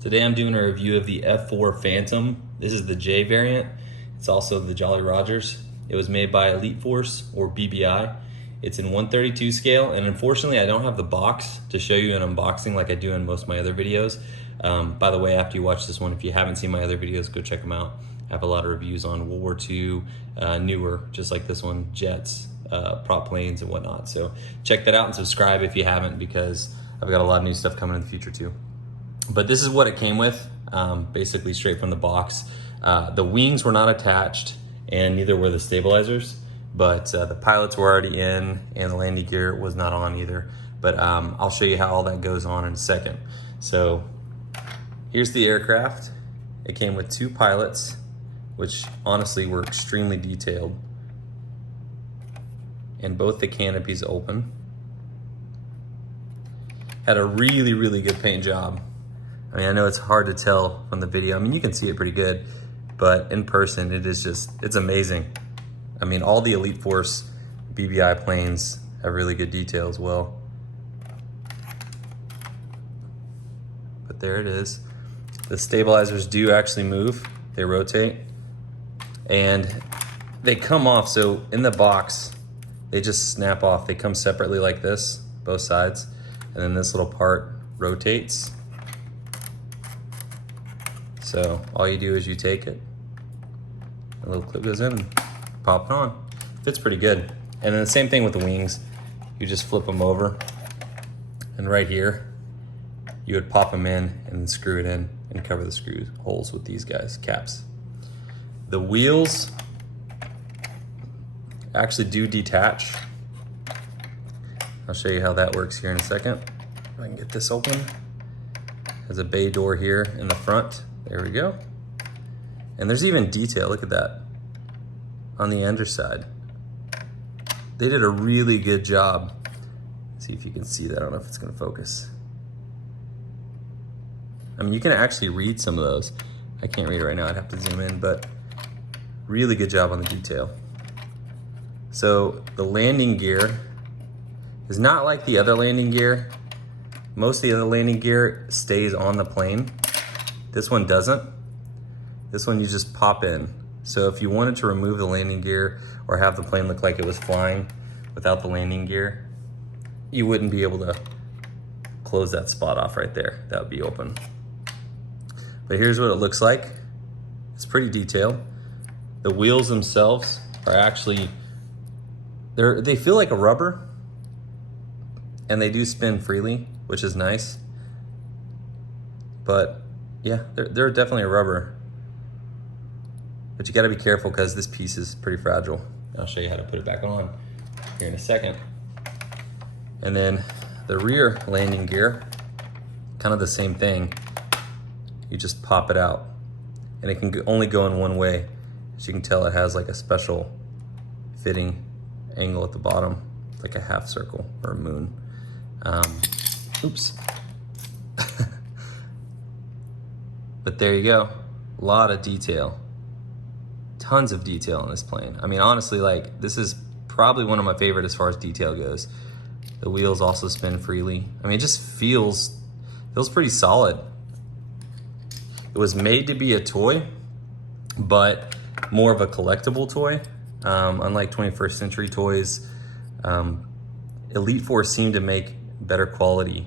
Today I'm doing a review of the F-4 Phantom. This is the J variant. It's also the Jolly Rogers. It was made by Elite Force or BBI. It's in 132 scale, and unfortunately I don't have the box to show you an unboxing like I do in most of my other videos. By the way, after you watch this one, if you haven't seen my other videos, go check them out. I have a lot of reviews on World War II, newer, just like this one, jets, prop planes and whatnot. So check that out and subscribe if you haven't, because I've got a lot of new stuff coming in the future too. But this is what it came with, basically straight from the box. The wings were not attached, and neither were the stabilizers, but the pilots were already in, and the landing gear was not on either. But I'll show you how all that goes on in a second. So here's the aircraft. It came with 2 pilots, which honestly were extremely detailed, and both the canopies open. Had a really, really good paint job. I mean, I know it's hard to tell from the video. I mean, you can see it pretty good, but in person, it is just, it's amazing. I mean, all the Elite Force BBI planes have really good detail as well. But there it is. The stabilizers do actually move. They rotate, and they come off. So in the box, they just snap off. They come separately like this, both sides, and then this little part rotates. So all you do is you take it, a little clip goes in, and pop it on. Fits pretty good. And then the same thing with the wings. You just flip them over, and right here, you would pop them in and then screw it in and cover the screw holes with these guys, caps. The wheels actually do detach. I'll show you how that works here in a second. If I can get this open. There's a bay door here in the front. There we go. And there's even detail, look at that, on the underside. They did a really good job. Let's see if you can see that. I don't know if it's gonna focus. I mean, you can actually read some of those. I can't read it right now, I'd have to zoom in, but really good job on the detail. So the landing gear is not like the other landing gear. Most of the other landing gear stays on the plane. This one doesn't. This one you just pop in. So if you wanted to remove the landing gear or have the plane look like it was flying without the landing gear, you wouldn't be able to close that spot off right there. That would be open. But here's what it looks like. It's pretty detailed. The wheels themselves are actually, they feel like a rubber, and they do spin freely, which is nice. But yeah, they're definitely a rubber. But you gotta be careful because this piece is pretty fragile. I'll show you how to put it back on here in a second. And then the rear landing gear, kind of the same thing. You just pop it out, and it can only go in one way. As you can tell, it has like a special fitting angle at the bottom, like a half circle or a moon. Oops. But there you go, a lot of detail. Tons of detail on this plane. I mean, honestly, like, this is probably one of my favorite as far as detail goes. The wheels also spin freely. I mean, it just feels pretty solid. It was made to be a toy, but more of a collectible toy. Unlike 21st century toys, Elite Force seemed to make better quality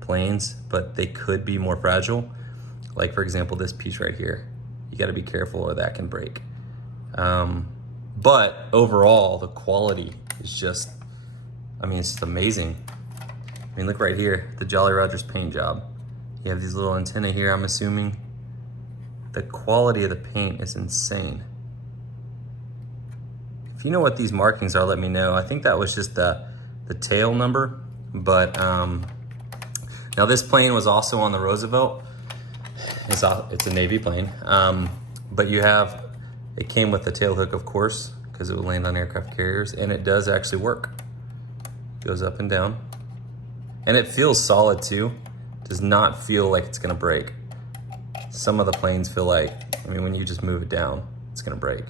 planes, but they could be more fragile. Like, for example, this piece right here. You gotta be careful or that can break. But overall, the quality is just, I mean, it's just amazing. I mean, look right here, the Jolly Rogers paint job. You have these little antennae here, I'm assuming. The quality of the paint is insane. If you know what these markings are, let me know. I think that was just the tail number, but now this plane was also on the Roosevelt. It's a Navy plane, but it came with the tail hook, of course, because it would land on aircraft carriers, and it does actually work. Goes up and down, and it feels solid too. Does not feel like it's gonna break. Some of the planes feel like, I mean, when you just move it down, it's gonna break.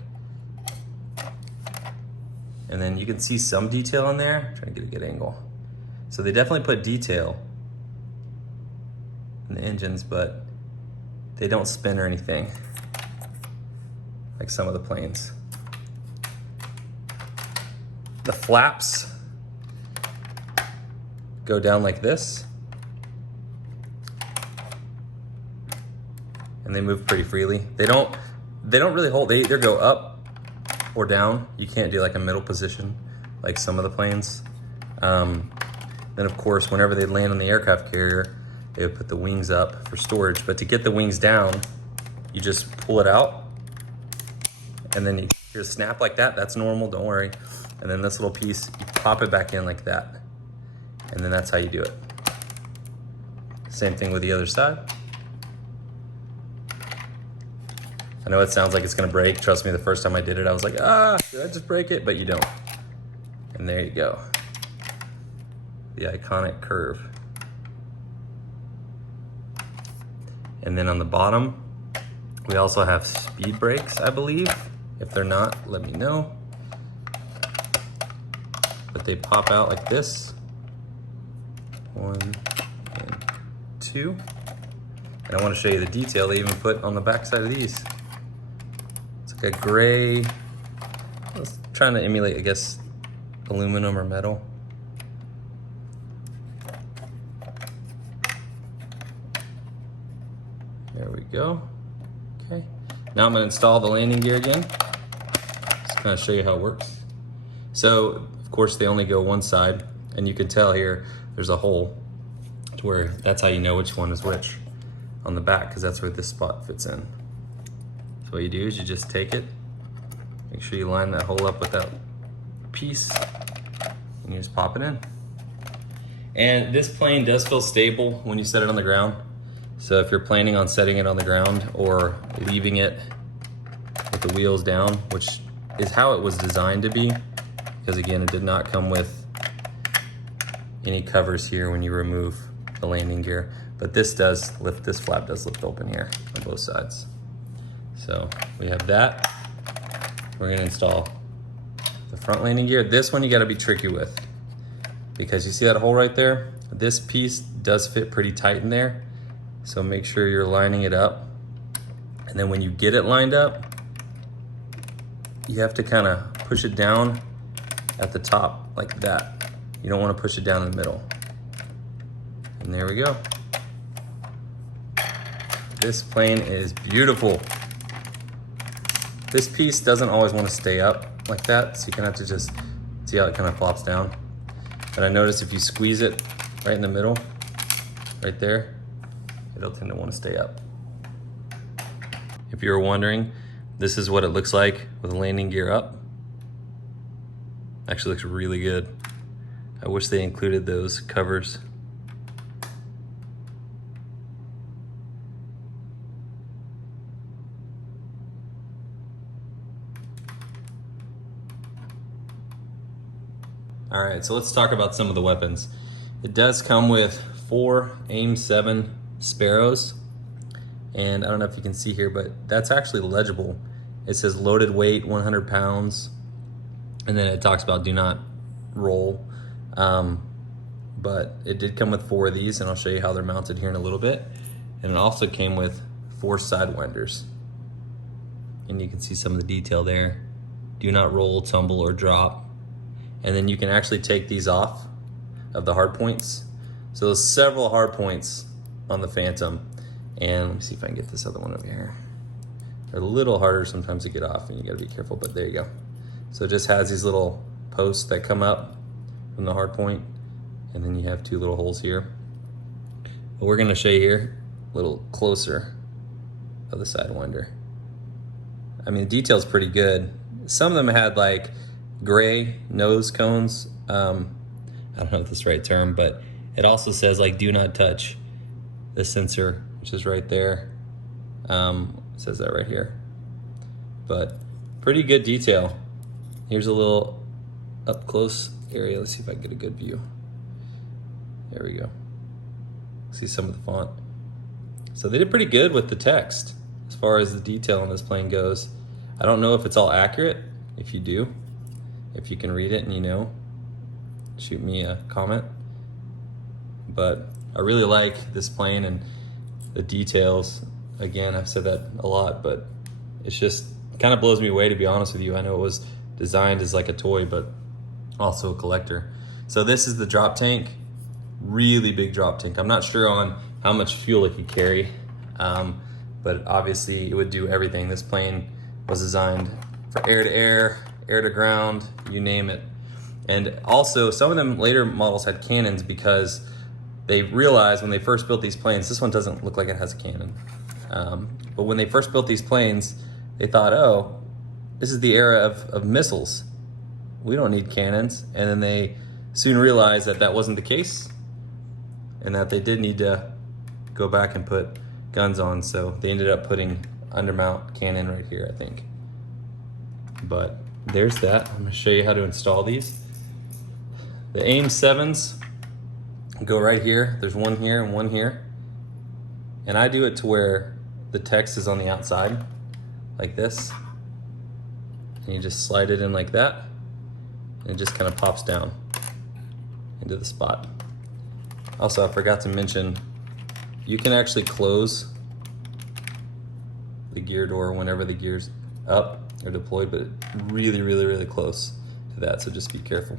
And then you can see some detail in there. I'm trying to get a good angle. So they definitely put detail in the engines, but they don't spin or anything like some of the planes. The flaps go down like this, and they move pretty freely. They don't really hold. They either go up or down. You can't do like a middle position like some of the planes. Then of course, whenever they land on the aircraft carrier, they would put the wings up for storage. But to get the wings down, you just pull it out, and then you hear a snap like that. That's normal, don't worry. And then this little piece, you pop it back in like that. And then that's how you do it. Same thing with the other side. I know it sounds like it's gonna break. Trust me, the first time I did it, I was like, did I just break it? But you don't. And there you go. The iconic curve. And then on the bottom, we also have speed brakes, I believe. If they're not, let me know. But they pop out like this. 1 and 2. And I want to show you the detail they even put on the back side of these. It's like a gray, I was trying to emulate, I guess, aluminum or metal. There we go. Okay. Now I'm going to install the landing gear again. Just kind of show you how it works. So, of course, they only go one side, and you can tell here there's a hole to where that's how you know which one is which on the back, because that's where this spot fits in. So what you do is you just take it, make sure you line that hole up with that piece, and you just pop it in. And this plane does feel stable when you set it on the ground. So if you're planning on setting it on the ground or leaving it with the wheels down, which is how it was designed to be, because again, it did not come with any covers here when you remove the landing gear, but this does lift, this flap does lift open here on both sides. So we have that. We're gonna install the front landing gear. This one you gotta be tricky with, because you see that hole right there? This piece does fit pretty tight in there. So make sure you're lining it up. And then when you get it lined up, you have to kind of push it down at the top like that. You don't want to push it down in the middle. And there we go. This plane is beautiful. This piece doesn't always want to stay up like that, so you're gonna have to just see how it kind of flops down. But I noticed if you squeeze it right in the middle, right there, it'll tend to want to stay up. If you were wondering, this is what it looks like with the landing gear up. Actually looks really good. I wish they included those covers. All right, so let's talk about some of the weapons. It does come with 4 AIM-7 Sparrows, and I don't know if you can see here, but that's actually legible. It says loaded weight 100 pounds, and then it talks about do not roll. But it did come with 4 of these, and I'll show you how they're mounted here in a little bit. And it also came with 4 Sidewinders, and you can see some of the detail there. Do not roll, tumble, or drop. And then you can actually take these off of the hard points. So there's several hard points on the Phantom. And let me see if I can get this other one over here. They're a little harder sometimes to get off, and you gotta be careful, but there you go. So it just has these little posts that come up from the hard point, and then you have 2 little holes here. But we're gonna show you here a little closer of the Sidewinder. I mean, the detail's pretty good. Some of them had like gray nose cones. I don't know if that's the right term, but it also says like do not touch the sensor, which is right there. It says that right here. But pretty good detail. Here's a little up close area. Let's see if I can get a good view. There we go. See some of the font. So they did pretty good with the text as far as the detail on this plane goes. I don't know if it's all accurate. If you do, if you can read it and you know, shoot me a comment. But I really like this plane and the details. Again, I've said that a lot, but it's just kind of blows me away, to be honest with you. I know it was designed as like a toy, but also a collector. So this is the drop tank, really big drop tank. I'm not sure on how much fuel it could carry, but obviously it would do everything. This plane was designed for air to air, air to ground, you name it. And also some of them later models had cannons because they realized when they first built these planes, this one doesn't look like it has a cannon. But when they first built these planes, they thought, oh, this is the era of missiles. We don't need cannons. And then they soon realized that that wasn't the case and that they did need to go back and put guns on. So they ended up putting undermount cannon right here, I think. But there's that. I'm gonna show you how to install these. The AIM 7s go right here. There's one here and one here. And I do it to where the text is on the outside, like this. And you just slide it in like that, and it just kind of pops down into the spot. Also, I forgot to mention, you can actually close the gear door whenever the gear's up or deployed, but really, really, really close to that, so just be careful.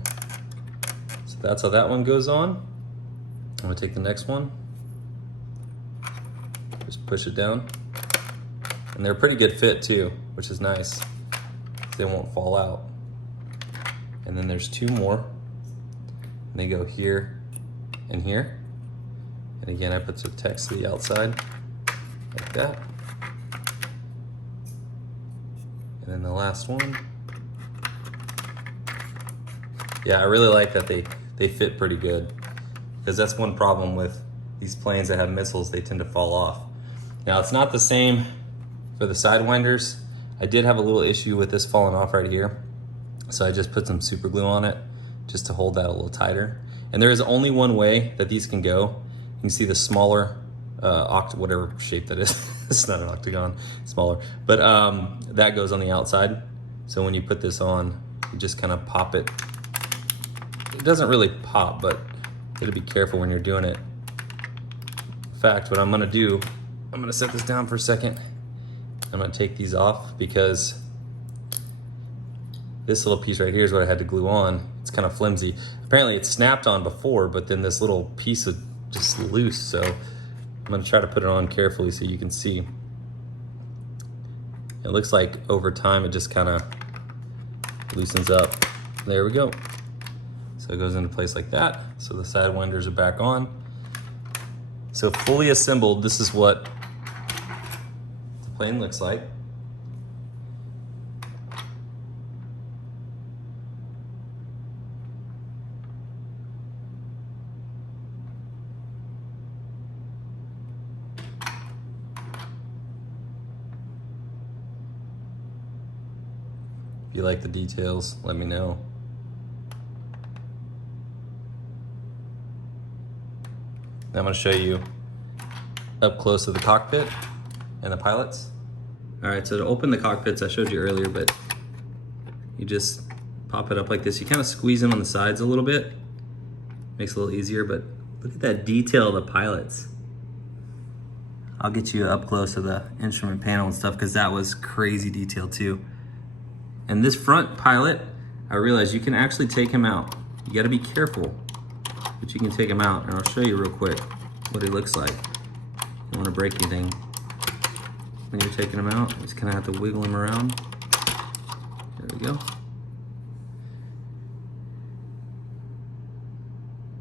So that's how that one goes on. I'm gonna take the next one, just push it down. And they're a pretty good fit too, which is nice. They won't fall out. And then there's two more. And they go here and here. And again, I put some text to the outside, like that. And then the last one. Yeah, I really like that they fit pretty good, because that's one problem with these planes that have missiles, they tend to fall off. Now, it's not the same for the Sidewinders. I did have a little issue with this falling off right here, so I just put some super glue on it just to hold that a little tighter. And there is only one way that these can go. You can see the smaller whatever shape that is. It's not an octagon, smaller, but that goes on the outside. So when you put this on, you just kind of pop it. It doesn't really pop, but you gotta be careful when you're doing it. In fact, what I'm gonna do, I'm gonna set this down for a second. I'm gonna take these off because this little piece right here is what I had to glue on. It's kind of flimsy. Apparently it's snapped on before, but then this little piece is just loose. So I'm gonna try to put it on carefully so you can see. It looks like over time it just kind of loosens up. There we go. So it goes into place like that. So the Sidewinders are back on. So fully assembled, this is what the plane looks like. If you like the details, let me know. Now I'm going to show you up close to the cockpit and the pilots. All right, so to open the cockpits, I showed you earlier, but you just pop it up like this. You kind of squeeze them on the sides a little bit. Makes it a little easier, but look at that detail of the pilots. I'll get you up close to the instrument panel and stuff because that was crazy detail too. And this front pilot, I realized you can actually take him out. You gotta be careful, but you can take him out, and I'll show you real quick what he looks like. You don't wanna break anything. When you're taking him out, you just kinda have to wiggle him around. There we go.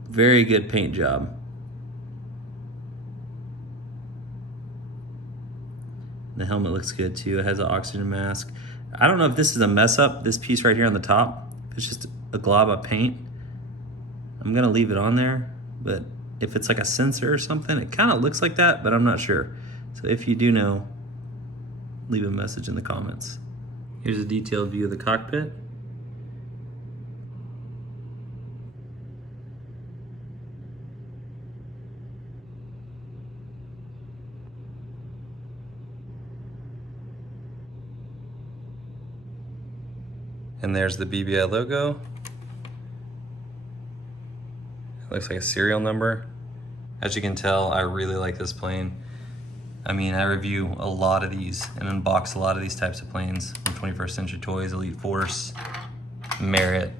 Very good paint job. The helmet looks good too. It has an oxygen mask. I don't know if this is a mess up, this piece right here on the top. If it's just a glob of paint, I'm gonna leave it on there, but if it's like a sensor or something, it kind of looks like that, but I'm not sure. So if you do know, leave a message in the comments. Here's a detailed view of the cockpit. And there's the BBI logo. It looks like a serial number. As you can tell, I really like this plane. I mean, I review a lot of these and unbox a lot of these types of planes from 21st Century Toys, Elite Force, Merit.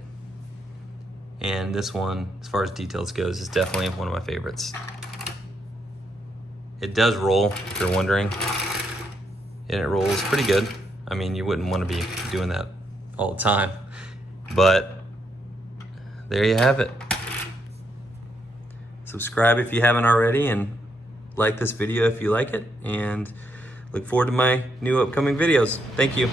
And this one, as far as details goes, is definitely one of my favorites. It does roll, if you're wondering. And it rolls pretty good. I mean, you wouldn't want to be doing that all the time. But there you have it. Subscribe if you haven't already, and like this video if you like it, and look forward to my new upcoming videos. Thank you.